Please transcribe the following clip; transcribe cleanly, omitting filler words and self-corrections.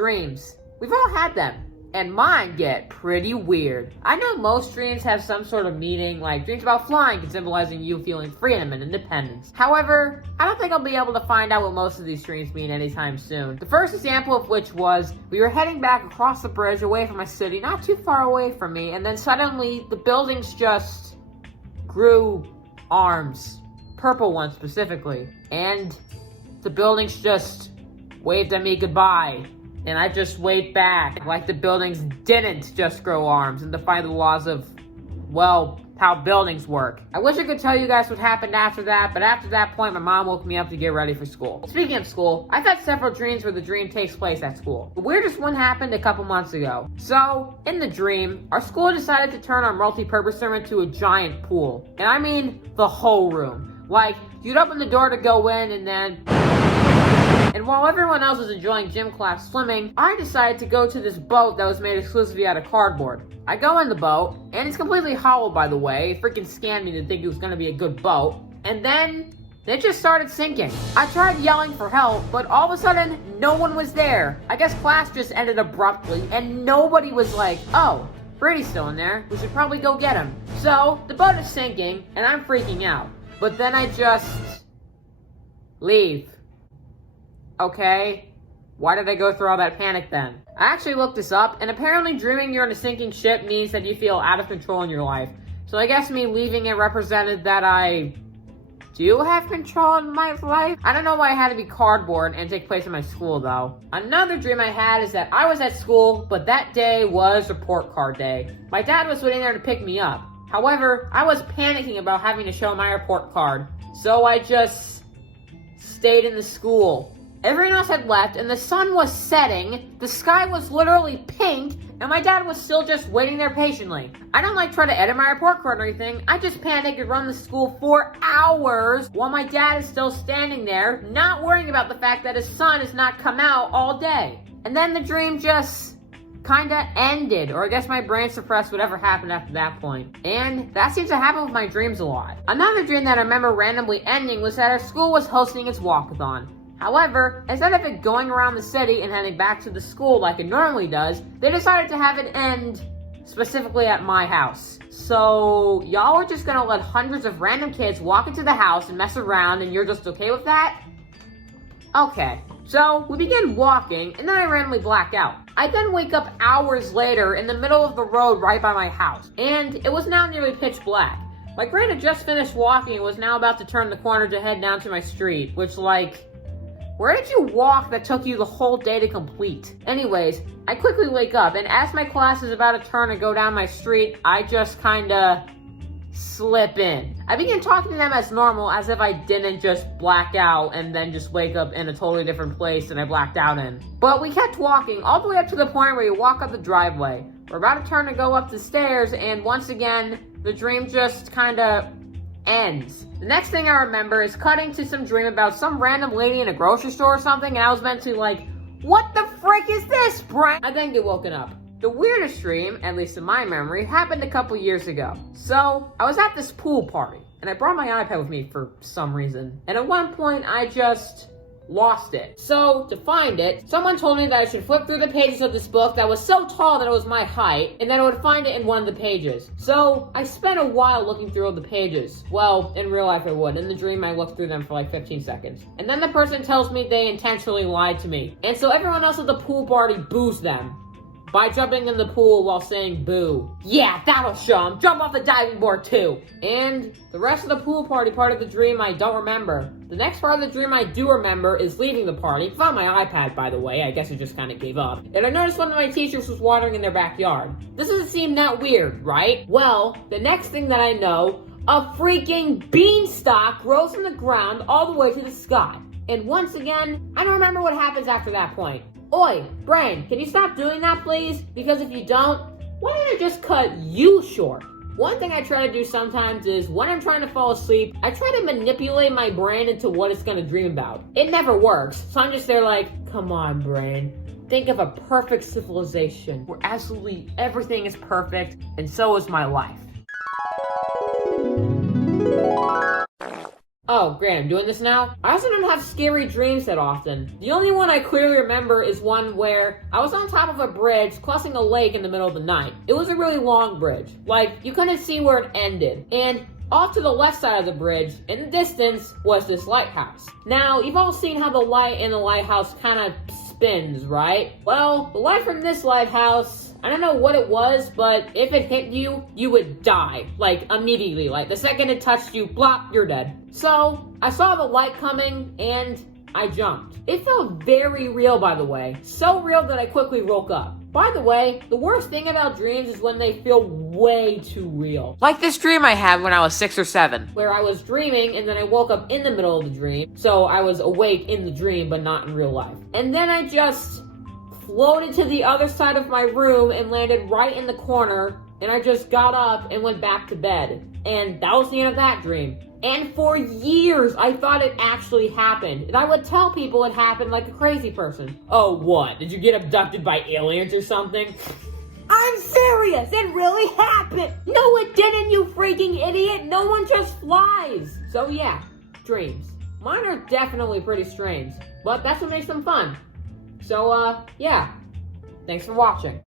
dreams. We've all had them. And mine get pretty weird. I know most dreams have some sort of meaning, like dreams about flying can symbolizing you feeling freedom and independence. However, I don't think I'll be able to find out what most of these dreams mean anytime soon. The first example of which was, we were heading back across the bridge away from my city, not too far away from me, and then suddenly the buildings just grew arms. Purple ones specifically. And the buildings just waved at me goodbye. And I just waved back, like the buildings didn't just grow arms and defy the laws of, well, how buildings work. I wish I could tell you guys what happened after that, but after that point, my mom woke me up to get ready for school. Speaking of school, I've had several dreams where the dream takes place at school. The weirdest one happened a couple months ago. So, in the dream, our school decided to turn our multi-purpose room into a giant pool. And I mean the whole room. Like, you'd open the door to go in and then... And while everyone else was enjoying gym class swimming, I decided to go to this boat that was made exclusively out of cardboard. I go in the boat, and it's completely hollow, by the way. It freaking scammed me to think it was going to be a good boat. And then it just started sinking. I tried yelling for help, but all of a sudden, no one was there. I guess class just ended abruptly, and nobody was like, oh, Brady's still in there. We should probably go get him. So, the boat is sinking, and I'm freaking out. But then I just leave. Okay, why did I go through all that panic then? I actually looked this up, and apparently dreaming you're on a sinking ship means that you feel out of control in your life. So I guess me leaving it represented that I do have control in my life? I don't know why it had to be cardboard and take place in my school though. Another dream I had is that I was at school, but that day was report card day. My dad was waiting there to pick me up. However, I was panicking about having to show my report card, so I just stayed in the school. Everyone else had left, and the sun was setting, the sky was literally pink, and my dad was still just waiting there patiently. I don't try to edit my report card or anything, I just panic and run the school for hours while my dad is still standing there, not worrying about the fact that his son has not come out all day. And then the dream just kinda ended, or I guess my brain suppressed whatever happened after that point. And that seems to happen with my dreams a lot. Another dream that I remember randomly ending was that our school was hosting its walkathon. However, instead of it going around the city and heading back to the school like it normally does, they decided to have it end specifically at my house. So, y'all are just gonna let hundreds of random kids walk into the house and mess around and you're just okay with that? Okay. So, we began walking and then I randomly blacked out. I then wake up hours later in the middle of the road right by my house. And it was now nearly pitch black. My grade had just finished walking and was now about to turn the corner to head down to my street, which where did you walk that took you the whole day to complete? Anyways, I quickly wake up, and as my class is about to turn and go down my street, I just kinda slip in. I began talking to them as normal, as if I didn't just black out and then just wake up in a totally different place than I blacked out in. But we kept walking all the way up to the point where you walk up the driveway. We're about to turn and go up the stairs, and once again, the dream just kinda ends. The next thing I remember is cutting to some dream about some random lady in a grocery store or something, and I was meant to what the frick is this, Brian? I then get woken up. The weirdest dream, at least in my memory, happened a couple years ago. So, I was at this pool party, and I brought my iPad with me for some reason. And at one point, I just lost it. So, to find it, someone told me that I should flip through the pages of this book that was so tall that it was my height, and that I would find it in one of the pages. So, I spent a while looking through all the pages. Well, in real life I would. In the dream, I looked through them for 15 seconds. And then the person tells me they intentionally lied to me. And so everyone else at the pool party boos them by jumping in the pool while saying boo. Yeah, that'll show them. Jump off the diving board too. And the rest of the pool party part of the dream I don't remember. The next part of the dream I do remember is leaving the party. Found my iPad, by the way. I guess it just kind of gave up. And I noticed one of my teachers was watering in their backyard. This doesn't seem that weird, right? Well, the next thing that I know, a freaking beanstalk grows from the ground all the way to the sky. And once again, I don't remember what happens after that point. Oi, Brian, can you stop doing that, please? Because if you don't, why don't I just cut you short? One thing I try to do sometimes is, when I'm trying to fall asleep, I try to manipulate my brain into what it's gonna dream about. It never works, so I'm just there come on, brain. Think of a perfect civilization where absolutely everything is perfect, and so is my life. Oh, great, I'm doing this now? I also don't have scary dreams that often. The only one I clearly remember is one where I was on top of a bridge crossing a lake in the middle of the night. It was a really long bridge. Like, you couldn't see where it ended. And off to the left side of the bridge, in the distance, was this lighthouse. Now, you've all seen how the light in the lighthouse kind of spins, right? Well, the light from this lighthouse, I don't know what it was, but if it hit you, you would die. Like, immediately. Like, the second it touched you, blop, you're dead. So, I saw the light coming, and I jumped. It felt very real, by the way. So real that I quickly woke up. By the way, the worst thing about dreams is when they feel way too real. Like this dream I had when I was 6 or 7. Where I was dreaming, and then I woke up in the middle of the dream. So, I was awake in the dream, but not in real life. And then I just floated to the other side of my room and landed right in the corner, and I just got up and went back to bed. And that was the end of that dream. And for years, I thought it actually happened. And I would tell people it happened like a crazy person. Oh, what? Did you get abducted by aliens or something? I'm serious! It really happened! No, it didn't, you freaking idiot! No one just flies! So yeah, dreams. Mine are definitely pretty strange, but that's what makes them fun. So, yeah. Thanks for watching.